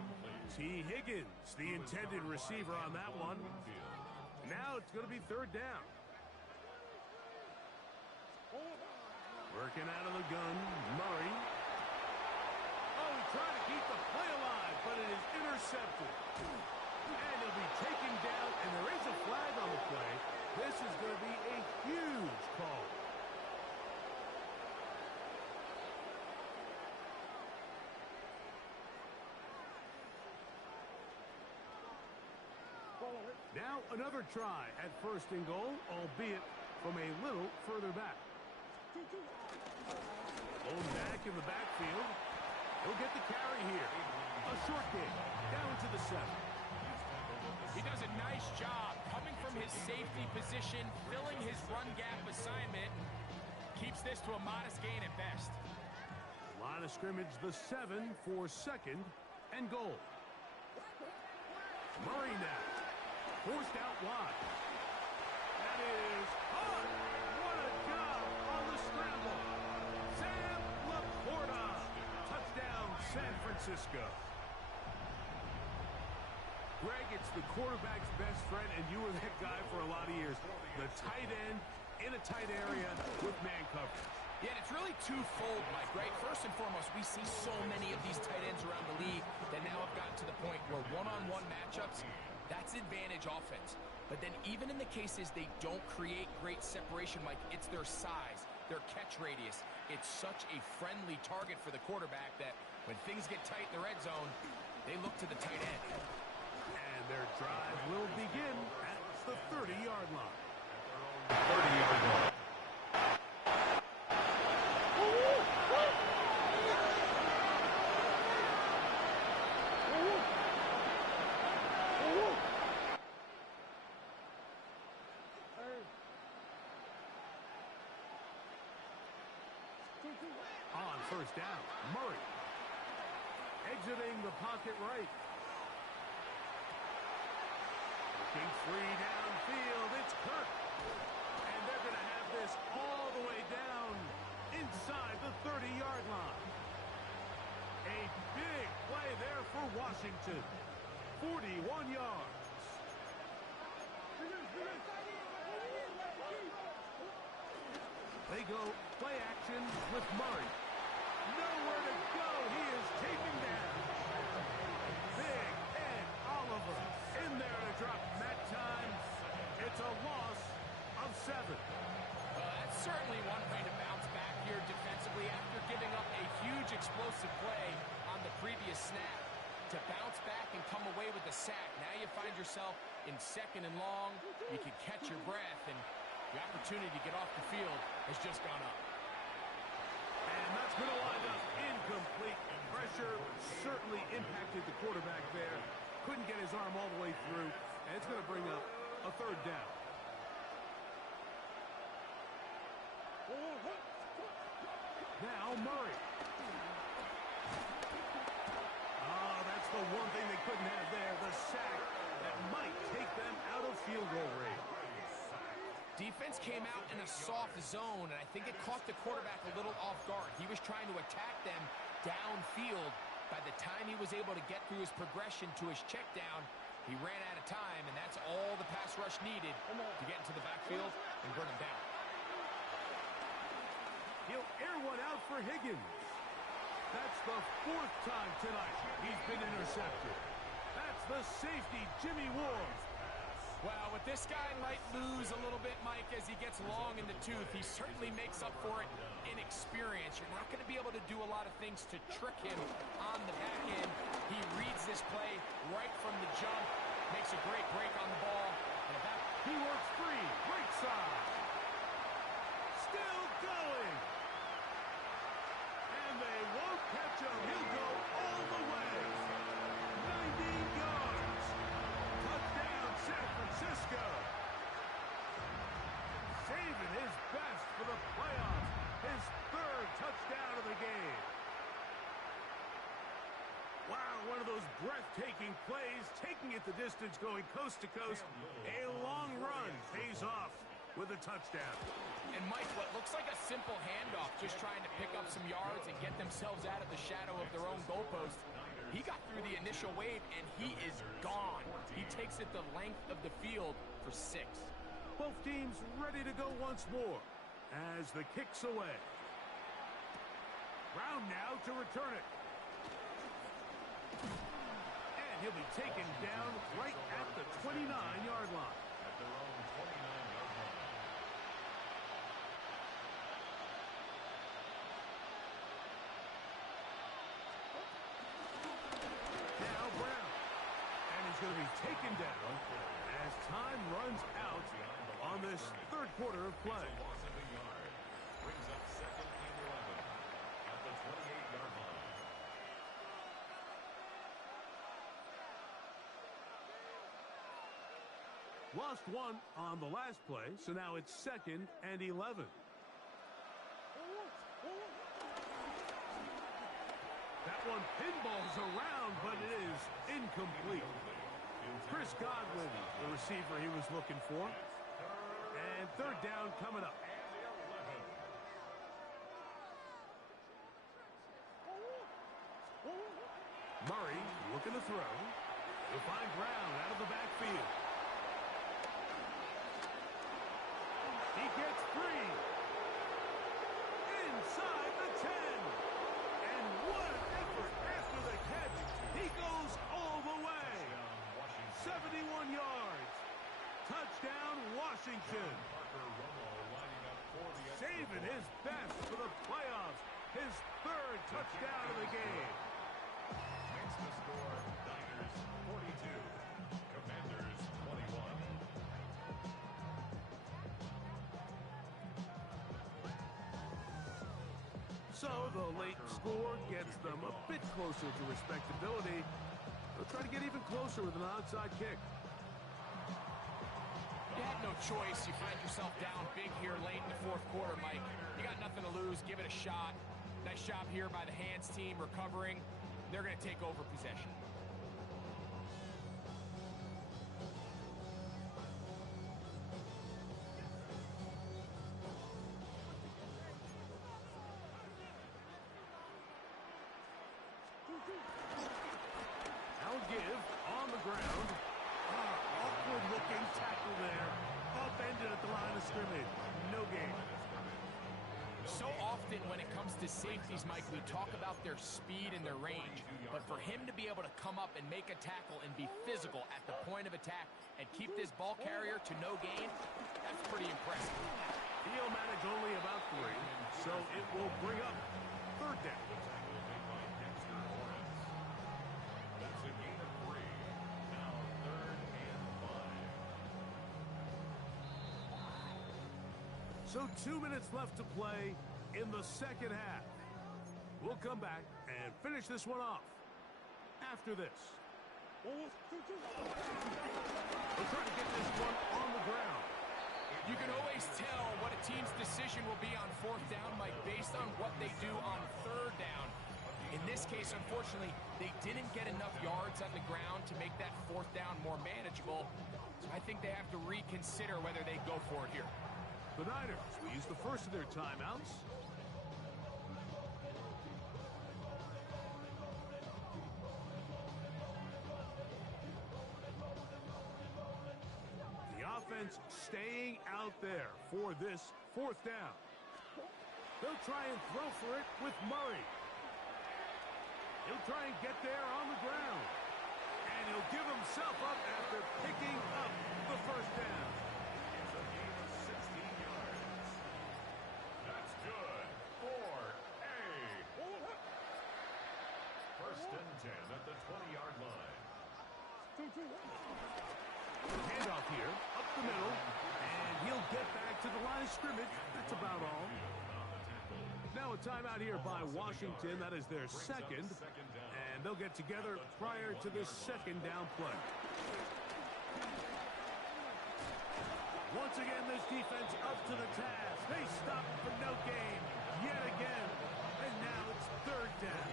T. Higgins, the intended receiver on that one. Now it's going to be third down. Working out of the gun, Murray. Oh, he tried to keep the play alive, but it is intercepted. And he'll be taken down, and there is a flag on the play. This is going to be a huge call. Now another try at first and goal, albeit from a little further back. Blown back in the backfield. He'll get the carry here. A short game, down to the 7. He does a nice job coming from his safety position, filling his run gap assignment. Keeps this to a modest gain at best. Line of scrimmage, the 7 for second and goal. Murray now. Forced out wide. That is hot. What a job on the scramble. Sam Laporta. Touchdown, San Francisco. Greg, it's the quarterback's best friend, and you were that guy for a lot of years. The tight end in a tight area with man coverage. Yeah, and it's really twofold, Mike, right? First and foremost, we see so many of these tight ends around the league that now have gotten to the point where one-on-one matchups, that's advantage offense. But then even in the cases they don't create great separation, Mike, it's their size, their catch radius. It's such a friendly target for the quarterback that when things get tight in the red zone, they look to the tight end. And their drive will begin at the 30-yard line. 30-yard line. On first down, Murray. Exiting the pocket right. Looking free downfield, it's Kirk. And they're going to have this all the way down inside the 30-yard line. A big play there for Washington. 41 yards. They go play action with Murray. Nowhere to go. He is taken down. Big Ed Oliver in there to drop him that time. It's a loss of 7. That's certainly one way to bounce back here defensively after giving up a huge explosive play on the previous snap. To bounce back and come away with a sack. Now you find yourself in second and long. You can catch your breath, and the opportunity to get off the field has just gone up. And that's going to wind up incomplete. Pressure certainly impacted the quarterback there. Couldn't get his arm all the way through, and it's going to bring up a third down. Now Murray. Oh, that's the one thing they couldn't have there, the sack that might take them out of field goal range. Defense came out in a soft zone, and I think it caught the quarterback a little off guard. He was trying to attack them downfield. By the time he was able to get through his progression to his check down, he ran out of time, and that's all the pass rush needed to get into the backfield and burn him down. He'll air one out for Higgins. That's the 4th time tonight he's been intercepted. That's the safety, Jimmy Ward. Well, with this guy might lose a little bit, Mike, as he gets long in the tooth. He certainly makes up for it in experience. You're not going to be able to do a lot of things to trick him on the back end. He reads this play right from the jump, makes a great break on the ball. And he works free, right side. Still going. catch him. He'll go all the way. 90 yards. Touchdown, San Francisco. Saving his best for the playoffs. His third touchdown of the game. Wow, one of those breathtaking plays, taking it the distance, going coast to coast. A long run pays off with a touchdown. And Mike, what looks like a simple handoff, just trying to pick up some yards and get themselves out of the shadow of their own goalpost. He got through the initial wave, and he is gone. He takes it the length of the field for 6. Both teams ready to go once more as the kick's away. Brown now to return it. And he'll be taken down right at the 29-yard line. At their own 29-yard line. Now Brown. And he's going to be taken down as time runs out on this third quarter of play. It's a loss of a yard. Brings up 2nd and 11 at the 28-yard line. Lost one on the last play, so now it's 2nd and 11. That one pinballs around, but it is incomplete. Chris Godwin, the receiver he was looking for. And third down coming up. Murray looking to throw. He'll find Brown out of the backfield. He gets free. Inside the 10. And what an effort after the catch. He goes all the way. 71 yards. Touchdown, Washington. Saving his best for the playoffs. His third touchdown of the game. Makes the score Niners 42, Commanders 21. So the late score gets them a bit closer to respectability. They'll try to get even closer with an onside kick. You had no choice. You find yourself down big here late in the fourth quarter, Mike. You got nothing to lose. Give it a shot. Nice job here by the hands team recovering. They're going to take over possession. Now give on the ground. Awkward looking tackle there. Upended at the line of scrimmage. No gain. So often when it comes to safeties, Mike, we talk about their speed and their range. But for him to be able to come up and make a tackle and be physical at the point of attack and keep this ball carrier to no gain, that's pretty impressive. He'll manage only about 3, so it will bring up third down. That's a gain of 3. Now 3rd and 5. So 2 minutes left to play in the second half. We'll come back and finish this one off after this. We'll try to get this one on the ground. You can always tell what a team's decision will be on 4th down, Mike, based on what they do on 3rd down. In this case, unfortunately, they didn't get enough yards on the ground to make that 4th down more manageable. So I think they have to reconsider whether they go for it here. The Niners will use the first of their timeouts. The offense staying out there for this 4th down. They'll try and throw for it with Murray. He'll try and get there on the ground. And he'll give himself up after picking up the first down. It's a gain of 16 yards. That's good for a 1st and 10 at the 20-yard line. Handoff here, up the middle, and he'll get back to the line of scrimmage. That's about all. Now a timeout here by Washington. That is their second. And they'll get together prior to this second down play. Once again, this defense up to the task. They stop for no gain yet again. And now it's third down.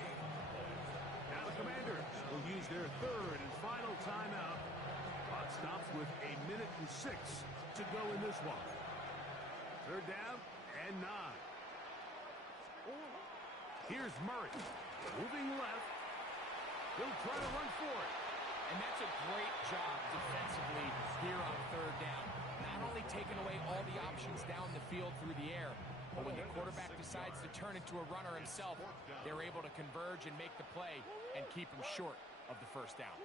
Now the Commanders will use their third and final timeout. Clock stops with 1:06 to go in this one. Third down and 9. Here's Murray. Moving left. He'll try to run for it. And that's a great job defensively here on third down. Not only taking away all the options down the field through the air, but when the quarterback decides to turn into a runner himself, they're able to converge and make the play and keep him short of the first down.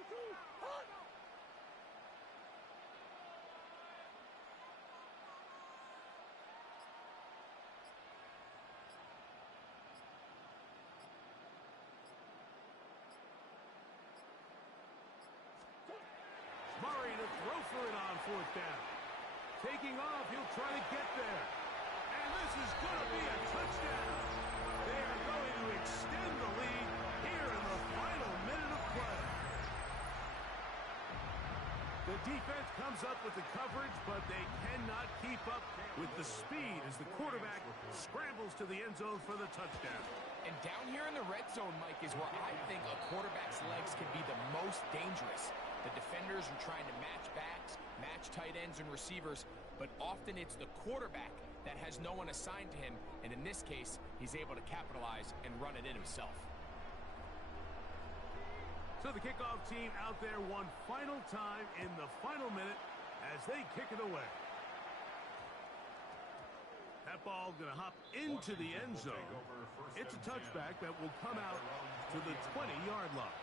Murray to throw for it on fourth down. Taking off, he'll try to get there. And this is going to be a touchdown. They are going to extend the lead here in the final minute of play. The defense comes up with the coverage, but they cannot keep up with the speed as the quarterback scrambles to the end zone for the touchdown. And down here in the red zone, Mike, is where I think a quarterback's legs can be the most dangerous. The defenders are trying to match backs, match tight ends and receivers, but often it's the quarterback that has no one assigned to him, and in this case, he's able to capitalize and run it in himself. So the kickoff team out there one final time in the final minute as they kick it away. That ball going to hop into the end zone. It's a touchback that will come out to the 20-yard line.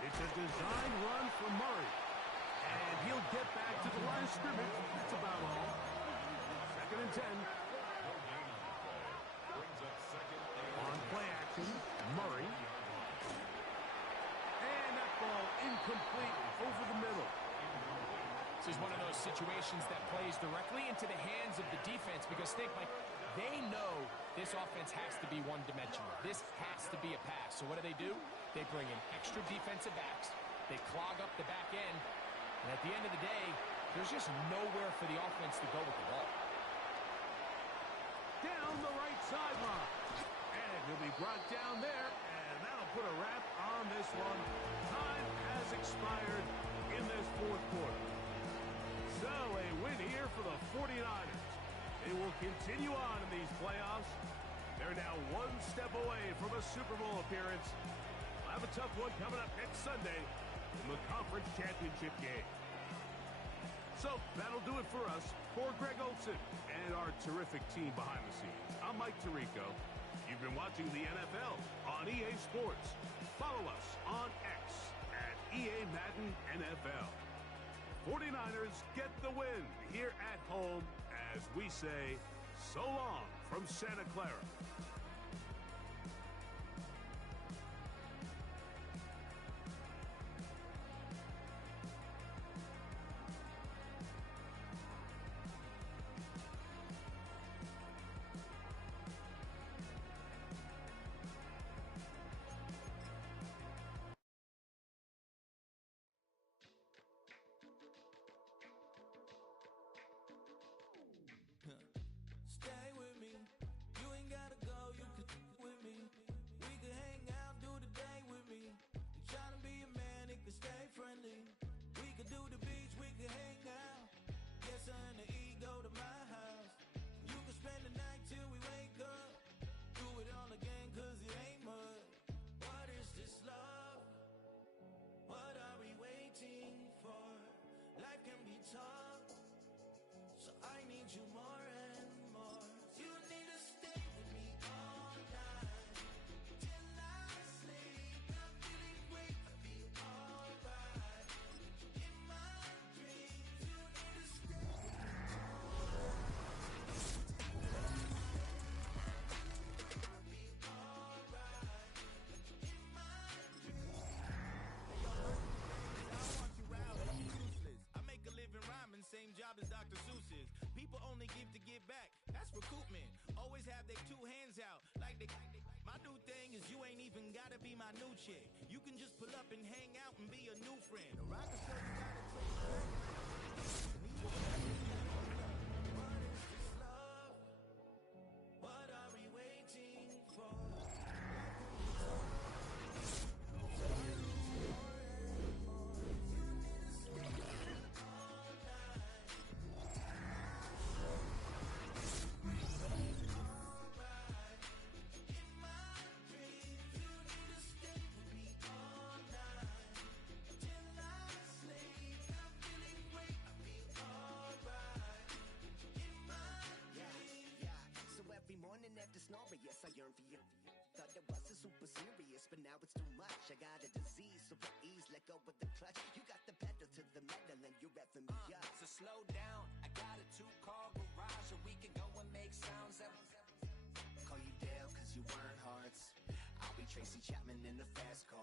It's a design run for Murray. And he'll get back to the line of scrimmage. That's about all. Second and 10. On play action, Murray. And that ball incomplete over the middle. This is one of those situations that plays directly into the hands of the defense because think, Mike, they know this offense has to be one-dimensional. This has to be a pass. So what do? They bring in extra defensive backs. They clog up the back end. And at the end of the day, there's just nowhere for the offense to go with the ball. Down the right sideline. And he'll be brought down there. And that'll put a wrap on this one. Time has expired in this fourth quarter. So a win here for the 49ers. They will continue on in these playoffs. They're now one step away from a Super Bowl appearance. They'll have a tough one coming up next Sunday in the conference championship game. So that'll do it for us. For Greg Olson and our terrific team behind the scenes, I'm Mike Tirico. You've been watching the NFL on EA Sports. Follow us on X at EA Madden NFL. 49ers get the win here at home as we say so long from Santa Clara. Stay with me. You ain't gotta go, you can with me. We can hang out, do the day with me. You tryna be a man, it can stay friendly. We could do the beach, we can hang out. Yes, her and the E go to my house. You can spend the night till we wake up. Do it all again, cause it ain't mud. What is this love? What are we waiting for? Life can be tough, so I need you more and more. You need to stay with me all night till I sleep. I'm feeling great, I'll be alright. In my dreams, you need to stay. I'll be get back. That's recoupment. Always have they two hands out. Like they. My new thing is you ain't even gotta be my new chick. You can just pull up and hang out and be a new friend. Or I can show you how to take it back. What is this love? What are we waiting for? Morning after snoring, yes, I yearn for you. Thought it wasn't super serious, but now it's too much. I got a disease, so at ease, let go of the clutch. You got the pedal to the metal, and you're revving me up. So slow down, I got a 2-car garage, or we can go and make sounds that Call you Dale, cause you weren't hearts. I'll be Tracy Chapman in the fast car.